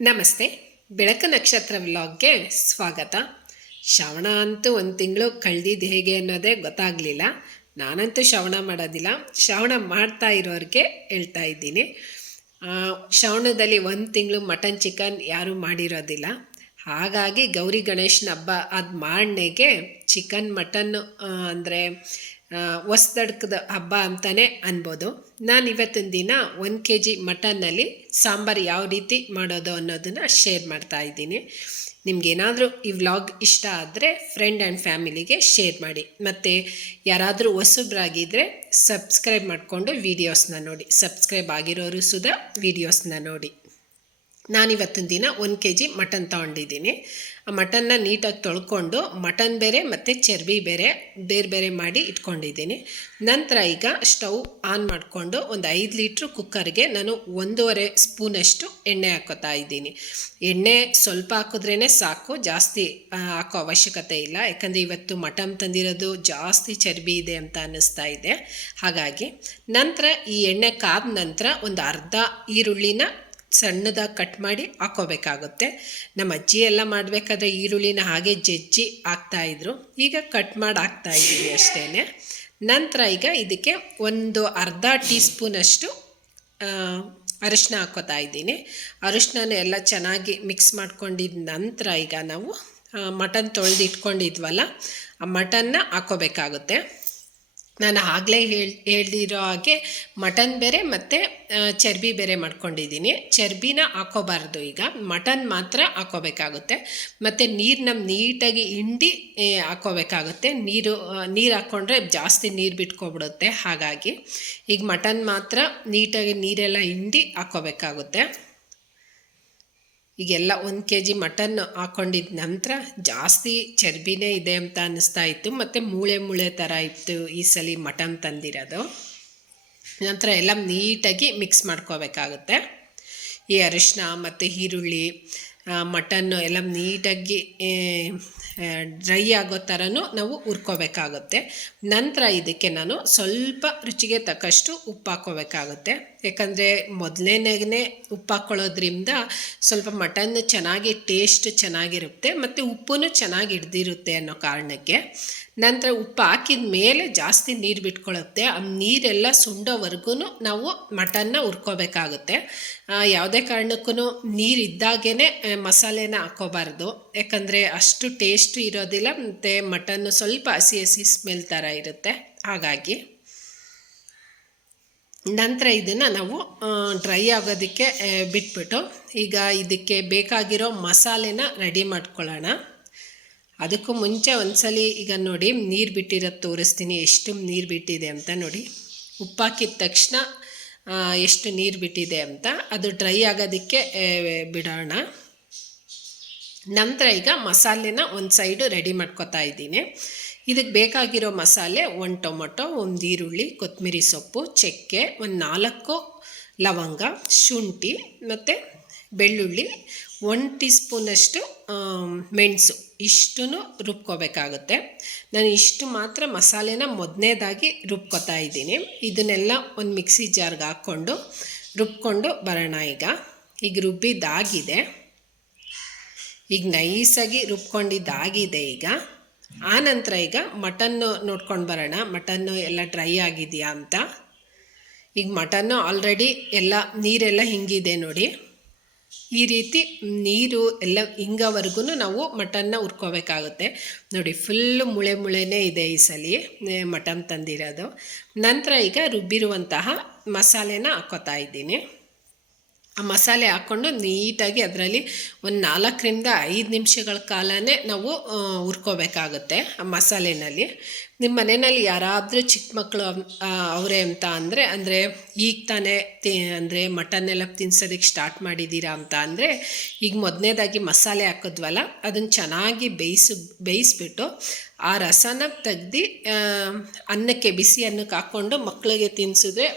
ನಮಸ್ತೆ. ಬೆಳಕು ನಕ್ಷತ್ರ ವ್ಲಾಗ್ಗೆ ಸ್ವಾಗತ. ಶ್ರವಣ ಅಂತೂ ಒಂದು ತಿಂಗಳು ಕಳೆದಿದ್ದು ಹೇಗೆ ಅನ್ನೋದೇ ಗೊತ್ತಾಗಲಿಲ್ಲ. ನಾನಂತೂ ಶ್ರವಣ ಮಾಡೋದಿಲ್ಲ. ಶ್ರವಣ ಮಾಡ್ತಾ ಇರೋರಿಗೆ ಹೇಳ್ತಾ ಇದ್ದೀನಿ. ಶ್ರವಣದಲ್ಲಿ ಒಂದು ತಿಂಗಳು ಮಟನ್ ಚಿಕನ್ ಯಾರೂ ಮಾಡಿರೋದಿಲ್ಲ. ಹಾಗಾಗಿ ಗೌರಿ ಗಣೇಶನ ಹಬ್ಬ ಅದು ಮಾರನೆಗೆ ಚಿಕನ್ ಮಟನ್ ಅಂದರೆ ಹೊಸ್ದಡ್ಕದ ಹಬ್ಬ ಅಂತಲೇ ಅನ್ಬೋದು. ನಾನು ಇವತ್ತಿನ ದಿನ ಒಂದು ಕೆ ಜಿ ಮಟನ್ನಲ್ಲಿ ಸಾಂಬಾರು ಯಾವ ರೀತಿ ಮಾಡೋದು ಅನ್ನೋದನ್ನು ಶೇರ್ ಮಾಡ್ತಾ ಇದ್ದೀನಿ. ನಿಮ್ಗೇನಾದರೂ ಈ ವ್ಲಾಗ್ ಇಷ್ಟ ಆದರೆ ಫ್ರೆಂಡ್ ಆ್ಯಂಡ್ ಫ್ಯಾಮಿಲಿಗೆ ಶೇರ್ ಮಾಡಿ. ಮತ್ತು ಯಾರಾದರೂ ಹೊಸಬ್ರಾಗಿದ್ದರೆ ಸಬ್ಸ್ಕ್ರೈಬ್ ಮಾಡಿಕೊಂಡು ವೀಡಿಯೋಸ್ನ ನೋಡಿ. ಸಬ್ಸ್ಕ್ರೈಬ್ ಆಗಿರೋರು ಸುಧಾ ವೀಡಿಯೋಸ್ನ ನೋಡಿ. ನಾನಿವತ್ತಿನ ದಿನ ಒಂದು ಕೆ ಜಿ ಮಟನ್ ತೊಗೊಂಡಿದ್ದೀನಿ. ಆ ಮಟನ್ನ ನೀಟಾಗಿ ತೊಳ್ಕೊಂಡು ಮಟನ್ ಬೇರೆ ಮತ್ತು ಚರ್ಬಿ ಬೇರೆ ಬೇರೆ ಬೇರೆ ಮಾಡಿ ಇಟ್ಕೊಂಡಿದ್ದೀನಿ. ನಂತರ ಈಗ ಸ್ಟವ್ ಆನ್ ಮಾಡಿಕೊಂಡು ಒಂದು ಐದು ಲೀಟ್ರ್ ಕುಕ್ಕರ್ಗೆ ನಾನು ಒಂದೂವರೆ ಸ್ಪೂನಷ್ಟು ಎಣ್ಣೆ ಹಾಕೋತಾ ಇದ್ದೀನಿ. ಎಣ್ಣೆ ಸ್ವಲ್ಪ ಹಾಕಿದ್ರೇ ಸಾಕು, ಜಾಸ್ತಿ ಹಾಕೋ ಅವಶ್ಯಕತೆ ಇಲ್ಲ. ಯಾಕಂದರೆ ಇವತ್ತು ಮಟನ್ ತಂದಿರೋದು ಜಾಸ್ತಿ ಚರ್ಬಿ ಇದೆ ಅಂತ ಅನ್ನಿಸ್ತಾ ಇದೆ. ಹಾಗಾಗಿ ನಂತರ ಈ ಎಣ್ಣೆ ಕಾದ ನಂತರ ಒಂದು ಅರ್ಧ ಈರುಳ್ಳಿನ ಸಣ್ಣದಾಗಿ ಕಟ್ ಮಾಡಿ ಹಾಕೋಬೇಕಾಗುತ್ತೆ. ನಮ್ಮ ಅಜ್ಜಿ ಎಲ್ಲ ಮಾಡಬೇಕಾದ್ರೆ ಈರುಳ್ಳಿನ ಹಾಗೆ ಜಜ್ಜಿ ಹಾಕ್ತಾಯಿದ್ರು ಈಗ ಕಟ್ ಮಾಡಿ ಹಾಕ್ತಾ ಇದ್ದೀವಿ ಅಷ್ಟೇ ನಂತರ ಈಗ ಇದಕ್ಕೆ ಒಂದು ಅರ್ಧ ಟೀ ಸ್ಪೂನಷ್ಟು ಅರಿಶಿನ ಹಾಕೋತಾ ಇದ್ದೀನಿ. ಅರಿಶಿನ ಎಲ್ಲ ಚೆನ್ನಾಗಿ ಮಿಕ್ಸ್ ಮಾಡ್ಕೊಂಡಿದ ನಂತರ ಈಗ ನಾವು ಮಟನ್ ತೊಳೆದಿಟ್ಕೊಂಡಿದ್ವಲ್ಲ, ಆ ಮಟನ್ನ ಹಾಕೋಬೇಕಾಗುತ್ತೆ. ನಾನು ಆಗಲೇ ಹೇಳಿ, ಹೇಳ್ದಿರೋ ಹಾಗೆ ಮಟನ್ ಬೇರೆ ಮತ್ತು ಚರ್ಬಿ ಬೇರೆ ಮಾಡ್ಕೊಂಡಿದ್ದೀನಿ. ಚರ್ಬಿನ ಹಾಕೋಬಾರ್ದು ಈಗ. ಮಟನ್ ಮಾತ್ರ ಹಾಕೋಬೇಕಾಗುತ್ತೆ. ಮತ್ತು ನೀರನ್ನ ನೀಟಾಗಿ ಹಿಂಡಿ ಹಾಕೋಬೇಕಾಗುತ್ತೆ. ನೀರು ನೀರು ಹಾಕ್ಕೊಂಡ್ರೆ ಜಾಸ್ತಿ ನೀರು ಬಿಟ್ಕೊಬಿಡುತ್ತೆ. ಹಾಗಾಗಿ ಈಗ ಮಟನ್ ಮಾತ್ರ ನೀಟಾಗಿ ನೀರೆಲ್ಲ ಹಿಂಡಿ ಹಾಕೋಬೇಕಾಗುತ್ತೆ. ಈಗೆಲ್ಲ ಒಂದು ಕೆ ಜಿ ಮಟನ್ ಹಾಕ್ಕೊಂಡಿದ್ದ ನಂತರ ಜಾಸ್ತಿ ಚರ್ಬಿನೇ ಇದೆ ಅಂತ ಅನ್ನಿಸ್ತಾ ಇತ್ತು. ಮತ್ತು ಮೂಳೆ ಮೂಳೆ ಥರ ಇತ್ತು ಈ ಸಲ ಮಟನ್ ತಂದಿರೋದು. ನಂತರ ಎಲ್ಲ ನೀಟಾಗಿ ಮಿಕ್ಸ್ ಮಾಡ್ಕೋಬೇಕಾಗುತ್ತೆ. ಈ ಅರಿಶಿನ ಮತ್ತು ಈರುಳ್ಳಿ ಮಟನ್ನು ಎಲ್ಲ ನೀಟಾಗಿ ಡ್ರೈ ಆಗೋ ಥರನೂ ನಾವು ಹುರ್ಕೋಬೇಕಾಗುತ್ತೆ. ನಂತರ ಇದಕ್ಕೆ ನಾನು ಸ್ವಲ್ಪ ರುಚಿಗೆ ತಕ್ಕಷ್ಟು ಉಪ್ಪು ಹಾಕ್ಕೋಬೇಕಾಗುತ್ತೆ ಯಾಕಂದರೆ ಮೊದಲೇನೇ ಉಪ್ಪು ಹಾಕ್ಕೊಳ್ಳೋದ್ರಿಂದ ಸ್ವಲ್ಪ ಮಟನ್ ಚೆನ್ನಾಗಿ ಟೇಸ್ಟ್ ಚೆನ್ನಾಗಿರುತ್ತೆ, ಮತ್ತು ಉಪ್ಪು ಚೆನ್ನಾಗಿ ಹಿಡ್ದಿರುತ್ತೆ ಅನ್ನೋ ಕಾರಣಕ್ಕೆ. ನಂತರ ಉಪ್ಪು ಹಾಕಿದ ಮೇಲೆ ಜಾಸ್ತಿ ನೀರು ಬಿಟ್ಕೊಳ್ಳುತ್ತೆ ಆ ನೀರೆಲ್ಲ ಸುಂಡೋವರೆಗೂ ನಾವು ಮಟನ್ನ ಹುರ್ಕೋಬೇಕಾಗುತ್ತೆ. ಯಾವುದೇ ಕಾರಣಕ್ಕೂ ನೀರು ಇದ್ದಾಗೇ ಮಸಾಲೆನ ಹಾಕೋಬಾರ್ದು. ಯಾಕಂದರೆ ಅಷ್ಟು ಟೇಸ್ಟು ಇರೋದಿಲ್ಲ, ಮತ್ತು ಮಟನ್ನು ಸ್ವಲ್ಪ ಹಸಿ ಹಸಿ ಸ್ಮೆಲ್ ಥರ ಇರುತ್ತೆ. ಹಾಗಾಗಿ ನಂತರ ಇದನ್ನು ನಾವು ಡ್ರೈ ಆಗೋದಕ್ಕೆ ಬಿಟ್ಬಿಟ್ಟು ಈಗ ಇದಕ್ಕೆ ಬೇಕಾಗಿರೋ ಮಸಾಲೆನ ರೆಡಿ ಮಾಡ್ಕೊಳ್ಳೋಣ. ಅದಕ್ಕೂ ಮುಂಚೆ ಒಂದ್ಸಲಿ ಈಗ ನೋಡಿ, ನೀರು ಬಿಟ್ಟಿರೋದು ತೋರಿಸ್ತೀನಿ, ಎಷ್ಟು ನೀರು ಬಿಟ್ಟಿದೆ ಅಂತ ನೋಡಿ. ಉಪ್ಪಾಕಿದ ತಕ್ಷಣ ಎಷ್ಟು ನೀರು ಬಿಟ್ಟಿದೆ ಅಂತ. ಅದು ಡ್ರೈ ಆಗೋದಕ್ಕೆ ಬಿಡೋಣ. ನಂತರ ಈಗ ಮಸಾಲೆನ ಒಂದು ಸೈಡು ರೆಡಿ ಮಾಡ್ಕೊತಾ ಇದ್ದೀನಿ. ಇದಕ್ಕೆ ಬೇಕಾಗಿರೋ ಮಸಾಲೆ ಒಂದು ಟೊಮೊಟೊ, ಒಂದು ಈರುಳ್ಳಿ ಕೊತ್ತಂಬರಿ ಸೊಪ್ಪು, ಚಕ್ಕೆ, ಒಂದು ನಾಲ್ಕು ಲವಂಗ, ಶುಂಠಿ ಮತ್ತು ಬೆಳ್ಳುಳ್ಳಿ ಒನ್ ಟೀ ಸ್ಪೂನಷ್ಟು ಮೆಣಸು ಇಷ್ಟೂ ರುಬ್ಕೋಬೇಕಾಗುತ್ತೆ. ನಾನು ಇಷ್ಟು ಮಾತ್ರ ಮಸಾಲೆನ ಮೊದಲನೇದಾಗಿ ರುಬ್ಕೋತಾ ಇದ್ದೀನಿ. ಇದನ್ನೆಲ್ಲ ಒಂದು ಮಿಕ್ಸಿ ಜಾರ್ಗೆ ಹಾಕ್ಕೊಂಡು ರುಬ್ಕೊಂಡು ಬರೋಣ ಈಗ. ಈಗ ರುಬ್ಬಿದ್ದಾಗಿದೆ. ಈಗ ನೈಸಾಗಿ ರುಬ್ಕೊಂಡಿದ್ದಾಗಿದೆ ಈಗ. ಆ ನಂತರ ಈಗ ಮಟನ್ನು ನೋಡ್ಕೊಂಡು ಬರೋಣ. ಮಟನ್ನು ಎಲ್ಲ ಡ್ರೈ ಆಗಿದೆಯಾ ಅಂತ. ಈಗ ಮಟನ್ನು ಆಲ್ರೆಡಿ ಎಲ್ಲ ನೀರೆಲ್ಲ ಹಿಂಗಿದೆ ನೋಡಿ. ಈ ರೀತಿ ನೀರು ಎಲ್ಲ ಹಿಂಗವರೆಗೂ ನಾವು ಮಟನ್ನ ಹುರ್ಕೋಬೇಕಾಗುತ್ತೆ. ನೋಡಿ ಫುಲ್ಲು ಮುಳೆ ಮುಳೆನೇ ಇದೆ ಈ ಸಲ ಮಟನ್ ತಂದಿರೋದು. ನಂತರ ಈಗ ರುಬ್ಬಿರುವಂತಹ ಮಸಾಲೆನ ಹಾಕೋತಾ ಇದ್ದೀನಿ. ಆ ಮಸಾಲೆ ಹಾಕ್ಕೊಂಡು ನೀಟಾಗಿ ಅದರಲ್ಲಿ ಒಂದು ನಾಲ್ಕರಿಂದ ಐದು ನಿಮಿಷಗಳ ಕಾಲನೇ ನಾವು ಹುರ್ಕೋಬೇಕಾಗುತ್ತೆ ಆ ಮಸಾಲೆನಲ್ಲಿ. ನಿಮ್ಮ ಮನೆಯಲ್ಲಿ ಯಾರಾದರೂ ಚಿಕ್ಕ ಮಕ್ಕಳು ಅವರೇ ಅಂತ ಅಂದರೆ ಅಂದರೆ ಈಗ ತಾನೇ ತಿ, ಅಂದರೆ ಮಟನ್ನೆಲ್ಲ ತಿನ್ಸೋದಕ್ಕೆ ಸ್ಟಾರ್ಟ್ ಮಾಡಿದ್ದೀರಾ ಅಂತ ಅಂದರೆ, ಈಗ ಮೊದಲನೇದಾಗಿ ಮಸಾಲೆ ಹಾಕಿದ್ವಲ್ಲ, ಅದನ್ನು ಚೆನ್ನಾಗಿ ಬೇಯಿಸಿ, ಬೇಯಿಸ್ಬಿಟ್ಟು ಆ ರಸನ ತೆಗ್ದು ಅನ್ನಕ್ಕೆ, ಬಿಸಿ ಅನ್ನಕ್ಕೆ ಹಾಕ್ಕೊಂಡು ಮಕ್ಕಳಿಗೆ ತಿನ್ಸಿದ್ರೆ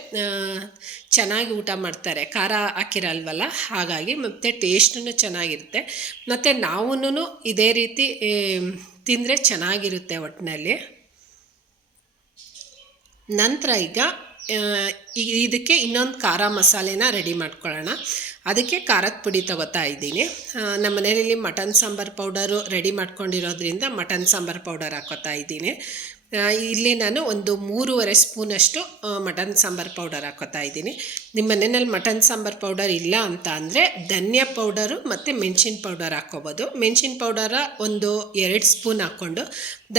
ಚೆನ್ನಾಗಿ ಊಟ ಮಾಡ್ತಾರೆ. ಖಾರ ಹಾಕಿರಲ್ವಲ್ಲ? ಹಾಗಾಗಿ ಮತ್ತು ಟೇಸ್ಟೂ ಚೆನ್ನಾಗಿರುತ್ತೆ. ಮತ್ತು ನಾವೂ ಇದೇ ರೀತಿ ತಿಂದರೆ ಚೆನ್ನಾಗಿರುತ್ತೆ ಒಟ್ಟಿನಲ್ಲಿ ನಂತರ ಈಗ ಇದಕ್ಕೆ ಇನ್ನೊಂದು ಖಾರ ಮಸಾಲೆನ ರೆಡಿ ಮಾಡ್ಕೊಳ್ಳೋಣ. ಅದಕ್ಕೆ ಖಾರದ ಪುಡಿ ತಗೋತಾ ಇದ್ದೀನಿ. ನಮ್ಮ ಮನೆಯಲ್ಲಿ ಮಟನ್ ಸಾಂಬಾರ್ ಪೌಡರು ರೆಡಿ ಮಾಡ್ಕೊಂಡಿರೋದ್ರಿಂದ ಮಟನ್ ಸಾಂಬಾರ್ ಪೌಡರ್ ಹಾಕೋತಾ ಇದ್ದೀನಿ. ಇಲ್ಲಿ ನಾನು ಒಂದು ಮೂರುವರೆ ಸ್ಪೂನಷ್ಟು ಮಟನ್ ಸಾಂಬಾರ್ ಪೌಡರ್ ಹಾಕೋತಾ ಇದ್ದೀನಿ. ನಿಮ್ಮ ಮನೆಯಲ್ಲಿ ಮಟನ್ ಸಾಂಬಾರ್ ಪೌಡರ್ ಇಲ್ಲ ಅಂತ ಅಂದರೆ ಧನ್ಯಾ ಪೌಡರು ಮತ್ತು ಮೆಣಸಿನ ಪೌಡರ್ ಹಾಕ್ಕೋಬೋದು ಮೆಣಸಿನ ಪೌಡರ ಒಂದು ಎರಡು ಸ್ಪೂನ್ ಹಾಕ್ಕೊಂಡು,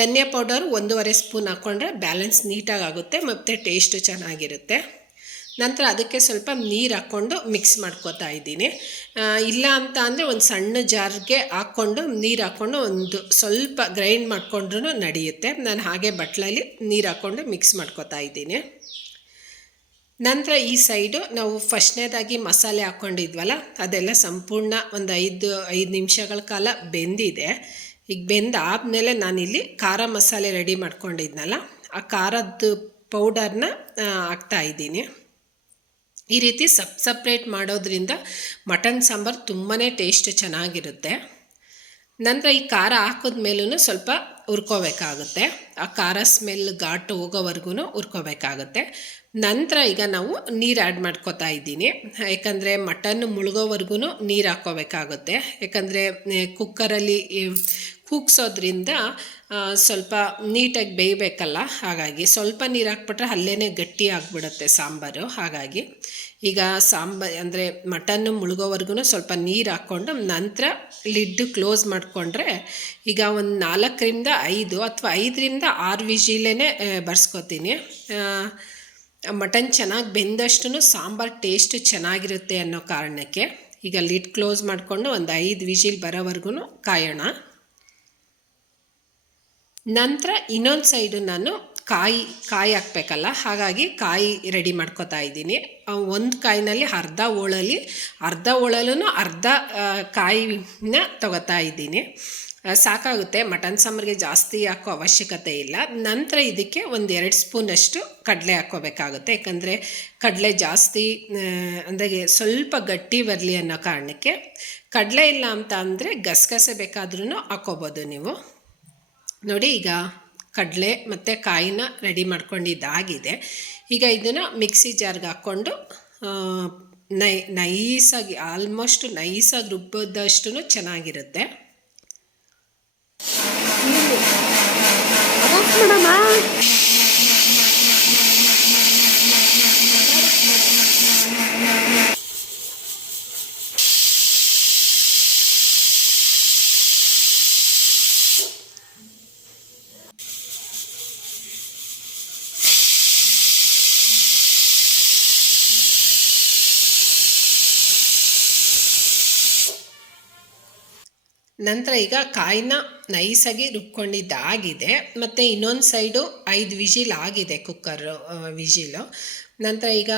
ಧನಿಯಾ ಪೌಡರ್ ಒಂದೂವರೆ ಸ್ಪೂನ್ ಹಾಕ್ಕೊಂಡ್ರೆ ಬ್ಯಾಲೆನ್ಸ್ ನೀಟಾಗಿ ಆಗುತ್ತೆ ಮತ್ತು ಟೇಸ್ಟು ಚೆನ್ನಾಗಿರುತ್ತೆ. ನಂತರ ಅದಕ್ಕೆ ಸ್ವಲ್ಪ ನೀರು ಹಾಕ್ಕೊಂಡು ಮಿಕ್ಸ್ ಮಾಡ್ಕೋತಾ ಇದ್ದೀನಿ. ಇಲ್ಲ ಅಂತ ಅಂದರೆ ಒಂದು ಸಣ್ಣ ಜಾರ್ಗೆ ಹಾಕ್ಕೊಂಡು ನೀರು ಹಾಕ್ಕೊಂಡು ಒಂದು ಸ್ವಲ್ಪ ಗ್ರೈಂಡ್ ಮಾಡಿಕೊಂಡ್ರೂ ನಡೆಯುತ್ತೆ. ನಾನು ಹಾಗೆ ಬಟ್ಲಲ್ಲಿ ನೀರು ಹಾಕ್ಕೊಂಡು ಮಿಕ್ಸ್ ಮಾಡ್ಕೋತಾ ಇದ್ದೀನಿ. ನಂತರ ಈ ಸೈಡು ನಾವು ಫಸ್ಟ್ನೇದಾಗಿ ಮಸಾಲೆ ಹಾಕ್ಕೊಂಡಿದ್ವಲ್ಲ ಅದೆಲ್ಲ ಸಂಪೂರ್ಣ ಒಂದು ಐದು ಐದು ನಿಮಿಷಗಳ ಕಾಲ ಬೆಂದಿದೆ. ಈಗ ಬೆಂದಾದಮೇಲೆ ನಾನಿಲ್ಲಿ ಖಾರ ಮಸಾಲೆ ರೆಡಿ ಮಾಡ್ಕೊಂಡಿದ್ನಲ್ಲ, ಆ ಖಾರದ ಪೌಡರ್ನ ಹಾಕ್ತಾ ಇದ್ದೀನಿ. ಈ ರೀತಿ ಸಪ್ ಸಪ್ರೇಟ್ ಮಾಡೋದ್ರಿಂದ ಮಟನ್ ಸಾಂಬಾರು ತುಂಬಾ ಟೇಸ್ಟ್ ಚೆನ್ನಾಗಿರುತ್ತೆ. ನಂತರ ಈ ಖಾರ ಹಾಕಿದ್ಮೇಲೂ ಸ್ವಲ್ಪ ಹುರ್ಕೋಬೇಕಾಗುತ್ತೆ. ಆ ಖಾರ ಸ್ಮೆಲ್ ಘಾಟು ಹೋಗೋವರೆಗೂ ಹುರ್ಕೋಬೇಕಾಗುತ್ತೆ. ನಂತರ ಈಗ ನಾವು ನೀರು ಆ್ಯಡ್ ಮಾಡ್ಕೋತಾ ಇದ್ದೀನಿ. ಯಾಕಂದರೆ ಮಟನ್ ಮುಳುಗೋವರೆಗೂ ನೀರು ಹಾಕ್ಕೋಬೇಕಾಗುತ್ತೆ ಯಾಕಂದರೆ, ಕುಕ್ಕರಲ್ಲಿ ಕೂಗ್ಸೋದ್ರಿಂದ ಸ್ವಲ್ಪ ನೀಟಾಗಿ ಬೇಯಬೇಕಲ್ಲ, ಹಾಗಾಗಿ ಸ್ವಲ್ಪ ನೀರು ಹಾಕ್ಬಿಟ್ರೆ ಅಲ್ಲೇ ಗಟ್ಟಿ ಆಗಿಬಿಡುತ್ತೆ ಸಾಂಬಾರು, ಹಾಗಾಗಿ ಈಗ ಸಾಂಬಾರ್ ಅಂದರೆ ಮಟನ್ನು ಮುಳುಗೋವರೆಗೂ ಸ್ವಲ್ಪ ನೀರು ಹಾಕ್ಕೊಂಡು ನಂತರ ಲಿಡ್ ಕ್ಲೋಸ್ ಮಾಡಿಕೊಂಡ್ರೆ ಈಗ ಒಂದು ನಾಲ್ಕರಿಂದ ಐದು ಅಥವಾ ಐದರಿಂದ ಆರು ವಿಜಿಲೇ ಬರ್ಸ್ಕೊತೀನಿ. ಮಟನ್ ಚೆನ್ನಾಗಿ ಬೆಂದಷ್ಟು ಸಾಂಬಾರು ಟೇಸ್ಟ್ ಚೆನ್ನಾಗಿರುತ್ತೆ ಅನ್ನೋ ಕಾರಣಕ್ಕೆ ಈಗ ಲಿಡ್ ಕ್ಲೋಸ್ ಮಾಡಿಕೊಂಡು ಒಂದು ಐದು ವಿಜಿಲ್ ಬರೋವರೆಗೂ ಕಾಯೋಣ. ನಂತರ ಇನ್ನೊಂದು ಸೈಡು ನಾನು ಕಾಯಿ ಕಾಯಿ ಹಾಕ್ಬೇಕಲ್ಲ, ಹಾಗಾಗಿ ಕಾಯಿ ರೆಡಿ ಮಾಡ್ಕೋತಾ ಇದ್ದೀನಿ. ಒಂದು ಕಾಯಿನಲ್ಲಿ ಅರ್ಧ ಹೋಳಲ್ಲಿ ಅರ್ಧ ಹೋಳಲ್ಲೂ ಅರ್ಧ ಕಾಯಿನ ತಗೋತಾ ಇದ್ದೀನಿ. ಸಾಕಾಗುತ್ತೆ. ಮಟನ್ ಸಾಂಬಾರಿಗೆ ಜಾಸ್ತಿ ಹಾಕೋ ಅವಶ್ಯಕತೆ ಇಲ್ಲ. ನಂತರ ಇದಕ್ಕೆ ಒಂದು ಎರಡು ಸ್ಪೂನಷ್ಟು ಕಡಲೆ ಹಾಕ್ಕೋಬೇಕಾಗುತ್ತೆ. ಯಾಕಂದರೆ ಕಡಲೆ ಜಾಸ್ತಿ ಅಂದರೆ ಸ್ವಲ್ಪ ಗಟ್ಟಿ ಬರಲಿ ಅನ್ನೋ ಕಾರಣಕ್ಕೆ ಕಡಲೆ ಇಲ್ಲ ಅಂತ ಅಂದರೆ ಗಸಗಸೆ ಬೇಕಾದ್ರೂ ಹಾಕ್ಕೋಬೋದು ನೀವು. ನೋಡಿ, ಈಗ ಕಡಲೆ ಮತ್ತು ಕಾಯಿನ ರೆಡಿ ಮಾಡ್ಕೊಂಡಿದ್ದಾಗಿದೆ ಈಗ ಇದನ್ನು ಮಿಕ್ಸಿ ಜಾರ್ಗೆ ಹಾಕ್ಕೊಂಡು ನೈ, ನೈಸಾಗಿ ಆಲ್ಮೋಸ್ಟ್ ನೈಸಾಗಿ ರುಬ್ಬೋದಷ್ಟು ಚೆನ್ನಾಗಿರುತ್ತೆ. ನಂತರ ಈಗ ಕಾಯಿನ ನೈಸಾಗಿ ರುಬ್ಕೊಂಡಿದ್ದಾಗಿದೆ. ಮತ್ತು ಇನ್ನೊಂದು ಸೈಡು ಐದು ವಿಜಿಲ್ ಆಗಿದೆ ಕುಕ್ಕರು ವಿಜಿಲು. ನಂತರ ಈಗ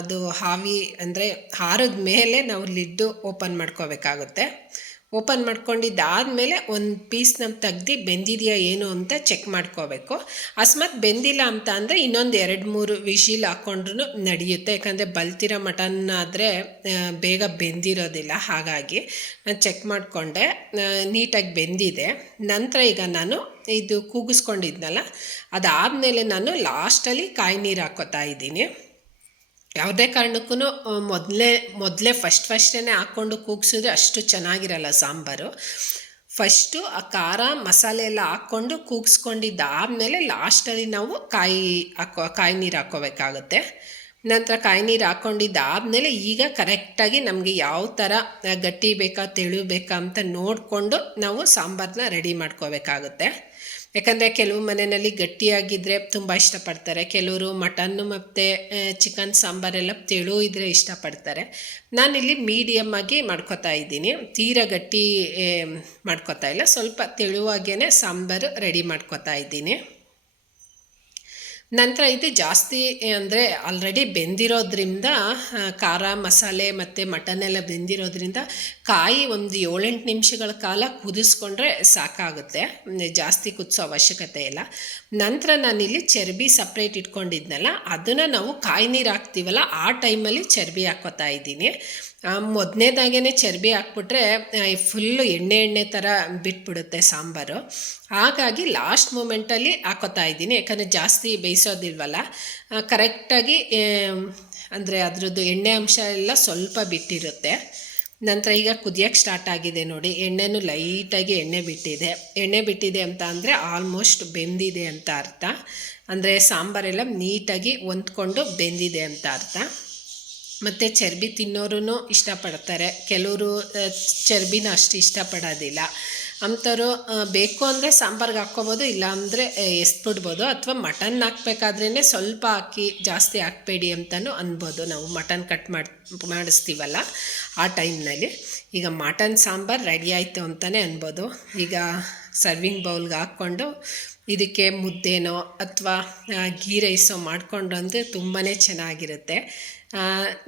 ಅದು ಹಾವಿ ಅಂದರೆ ಹಾರದ ಮೇಲೆ ನಾವು ಲಿಡ್ಡು ಓಪನ್ ಮಾಡ್ಕೋಬೇಕಾಗುತ್ತೆ. ಓಪನ್ ಮಾಡ್ಕೊಂಡಿದ್ದಾದಮೇಲೆ ಒಂದು ಪೀಸ್ನ ತೆಗ್ದು ಬೆಂದಿದೆಯಾ ಏನು ಅಂತ ಚೆಕ್ ಮಾಡ್ಕೋಬೇಕು. ಅಸ್ಮಾತ್ ಬೆಂದಿಲ್ಲ ಅಂತ ಅಂದರೆ ಇನ್ನೊಂದು ಎರಡು ಮೂರು ವಿಶಿಲ್ ಹಾಕ್ಕೊಂಡ್ರೂ ನಡೆಯುತ್ತೆ. ಯಾಕಂದರೆ ಬಲ್ತಿರೋ ಮಟನ್ ಆದರೆ ಬೇಗ ಬೆಂದಿರೋದಿಲ್ಲ. ಹಾಗಾಗಿ ನಾನು ಚೆಕ್ ಮಾಡಿಕೊಂಡೆ. ನೀಟಾಗಿ ಬೆಂದಿದೆ. ನಂತರ ಈಗ ನಾನು ಇದು ಕೂಗಿಸ್ಕೊಂಡಿದ್ನಲ್ಲ, ಅದಾದಮೇಲೆ ನಾನು ಲಾಸ್ಟಲ್ಲಿ ಕಾಯಿ ನೀರು ಹಾಕೋತಾ ಇದ್ದೀನಿ. ಯಾವುದೇ ಕಾರಣಕ್ಕೂ ಮೊದಲೇ ಮೊದಲೇ ಫಸ್ಟ್ ಫಸ್ಟೇ ಹಾಕ್ಕೊಂಡು ಕೂಗ್ಸಿದ್ರೆ ಅಷ್ಟು ಚೆನ್ನಾಗಿರಲ್ಲ ಸಾಂಬಾರು. ಫಸ್ಟು ಆ ಖಾರ ಮಸಾಲೆ ಎಲ್ಲ ಹಾಕ್ಕೊಂಡು ಕೂಗಿಸ್ಕೊಂಡಿದ್ದಾದಮೇಲೆ ಲಾಸ್ಟಲ್ಲಿ ನಾವು ಕಾಯಿ ಹಾಕೋ, ಕಾಯಿ ನೀರು ಹಾಕೋಬೇಕಾಗುತ್ತೆ ನಂತರ ಕಾಯಿ ನೀರು ಹಾಕ್ಕೊಂಡಿದ್ದಾದಮೇಲೆ ಈಗ ಕರೆಕ್ಟಾಗಿ ನಮಗೆ ಯಾವ ಥರ ಗಟ್ಟಿ ಬೇಕಾ, ತೆಳು ಬೇಕಾ ಅಂತ ನೋಡಿಕೊಂಡು ನಾವು ಸಾಂಬಾರನ್ನ ರೆಡಿ ಮಾಡ್ಕೋಬೇಕಾಗುತ್ತೆ. ಯಾಕಂದರೆ ಕೆಲವು ಮನೆಯಲ್ಲಿ ಗಟ್ಟಿಯಾಗಿದ್ದರೆ ತುಂಬ ಇಷ್ಟಪಡ್ತಾರೆ. ಕೆಲವರು ಮಟನ್ನು ಮತ್ತು ಚಿಕನ್ ಸಾಂಬಾರೆಲ್ಲ ತೆಳು ಇದ್ದರೆ ಇಷ್ಟಪಡ್ತಾರೆ. ನಾನಿಲ್ಲಿ ಮೀಡಿಯಮ್ ಆಗಿ ಮಾಡ್ಕೊತಾ ಇದ್ದೀನಿ. ತೀರ ಗಟ್ಟಿ ಮಾಡ್ಕೋತಾ ಇಲ್ಲ. ಸ್ವಲ್ಪ ತೆಳುವಾಗೇ ಸಾಂಬಾರು ರೆಡಿ ಮಾಡ್ಕೋತಾ ಇದ್ದೀನಿ. ನಂತರ ಇದು ಜಾಸ್ತಿ ಅಂದರೆ ಆಲ್ರೆಡಿ ಬೆಂದಿರೋದ್ರಿಂದ ಖಾರ, ಮಸಾಲೆ ಮತ್ತು ಮಟನ್ ಎಲ್ಲ ಬೆಂದಿರೋದ್ರಿಂದ ಕಾಯಿ ಒಂದು ಏಳೆಂಟು ನಿಮಿಷಗಳ ಕಾಲ ಕುದಿಸ್ಕೊಂಡ್ರೆ ಸಾಕಾಗುತ್ತೆ. ಜಾಸ್ತಿ ಕುದಿಸೋ ಅವಶ್ಯಕತೆ ಇಲ್ಲ. ನಂತರ ನಾನಿಲ್ಲಿ ಚರ್ಬಿ ಸಪ್ರೇಟ್ ಇಟ್ಕೊಂಡಿದ್ನಲ್ಲ, ಅದನ್ನು ನಾವು ಕಾಯಿ ನೀರು ಹಾಕ್ತೀವಲ್ಲ, ಆ ಟೈಮಲ್ಲಿ ಚರ್ಬಿ ಹಾಕ್ಕೋತಾ ಇದ್ದೀನಿ. ಮೊದಲನೇದಾಗೇ ಚರ್ಬಿ ಹಾಕ್ಬಿಟ್ರೆ ಫುಲ್ಲು ಎಣ್ಣೆ ಎಣ್ಣೆ ಥರ ಬಿಟ್ಬಿಡುತ್ತೆ ಸಾಂಬಾರು. ಹಾಗಾಗಿ ಲಾಸ್ಟ್ ಮೂಮೆಂಟಲ್ಲಿ ಹಾಕೋತಾ ಇದ್ದೀನಿ. ಯಾಕಂದರೆ ಜಾಸ್ತಿ ಬೇಯಿಸೋದಿಲ್ವಲ್ಲ. ಕರೆಕ್ಟಾಗಿ ಅಂದರೆ ಅದರದ್ದು ಎಣ್ಣೆ ಅಂಶ ಎಲ್ಲ ಸ್ವಲ್ಪ ಬಿಟ್ಟಿರುತ್ತೆ. ನಂತರ ಈಗ ಕುದಿಯೋಕ್ಕೆ ಸ್ಟಾರ್ಟ್ ಆಗಿದೆ ನೋಡಿ. ಎಣ್ಣೆನೂ ಲೈಟಾಗಿ ಎಣ್ಣೆ ಬಿಟ್ಟಿದೆ. ಎಣ್ಣೆ ಬಿಟ್ಟಿದೆ ಅಂತ ಅಂದರೆ ಆಲ್ಮೋಸ್ಟ್ ಬೆಂದಿದೆ ಅಂತ ಅರ್ಥ. ಅಂದರೆ ಸಾಂಬಾರೆಲ್ಲ ನೀಟಾಗಿ ಹೊಂದ್ಕೊಂಡು ಬೆಂದಿದೆ ಅಂತ ಅರ್ಥ. ಮತ್ತು ಚರ್ಬಿ ತಿನ್ನೋರು ಇಷ್ಟಪಡ್ತಾರೆ. ಕೆಲವರು ಚರ್ಬಿನ ಅಷ್ಟು ಇಷ್ಟಪಡೋದಿಲ್ಲ. ಅಂಥವ್ರು ಬೇಕು ಅಂದರೆ ಸಾಂಬಾರ್ಗೆ ಹಾಕ್ಕೊಬೋದು ಇಲ್ಲಾಂದರೆ ಎಸ್ಬಿಡ್ಬೋದು, ಅಥವಾ ಮಟನ್ ಹಾಕ್ಬೇಕಾದ್ರೇ ಸ್ವಲ್ಪ ಹಾಕಿ ಜಾಸ್ತಿ ಹಾಕ್ಬೇಡಿ ಅಂತಲೂ ಅನ್ಬೋದು ನಾವು. ಮಟನ್ ಕಟ್ ಮಾಡಿ, ಮಾಡಿಸ್ತೀವಲ್ಲ ಆ ಟೈಮ್ನಲ್ಲಿ. ಈಗ ಮಟನ್ ಸಾಂಬಾರು ರೆಡಿ ಆಯಿತು ಅಂತಲೇ ಅನ್ಬೋದು. ಈಗ ಸರ್ವಿಂಗ್ ಬೌಲ್ಗೆ ಹಾಕ್ಕೊಂಡು ಇದಕ್ಕೆ ಮುದ್ದೆನೋ ಅಥವಾ ಗೀ ರೈಸೋ ಮಾಡಿಕೊಂಡು ಅಂದರೆ ತುಂಬಾ ಚೆನ್ನಾಗಿರುತ್ತೆ.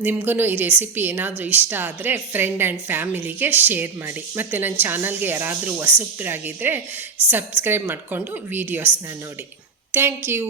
ನಿಮಗೂ ಈ ರೆಸಿಪಿ ಏನಾದರೂ ಇಷ್ಟ ಆದರೆ ಫ್ರೆಂಡ್ ಆ್ಯಂಡ್ ಫ್ಯಾಮಿಲಿಗೆ ಶೇರ್ ಮಾಡಿ. ಮತ್ತು ನನ್ನ ಚಾನಲ್ಗೆ ಯಾರಾದರೂ ಹೊಸಬ್ರಾಗಿದ್ದರೆ ಸಬ್ಸ್ಕ್ರೈಬ್ ಮಾಡಿಕೊಂಡು ವೀಡಿಯೋಸ್ನ ನೋಡಿ. Thank you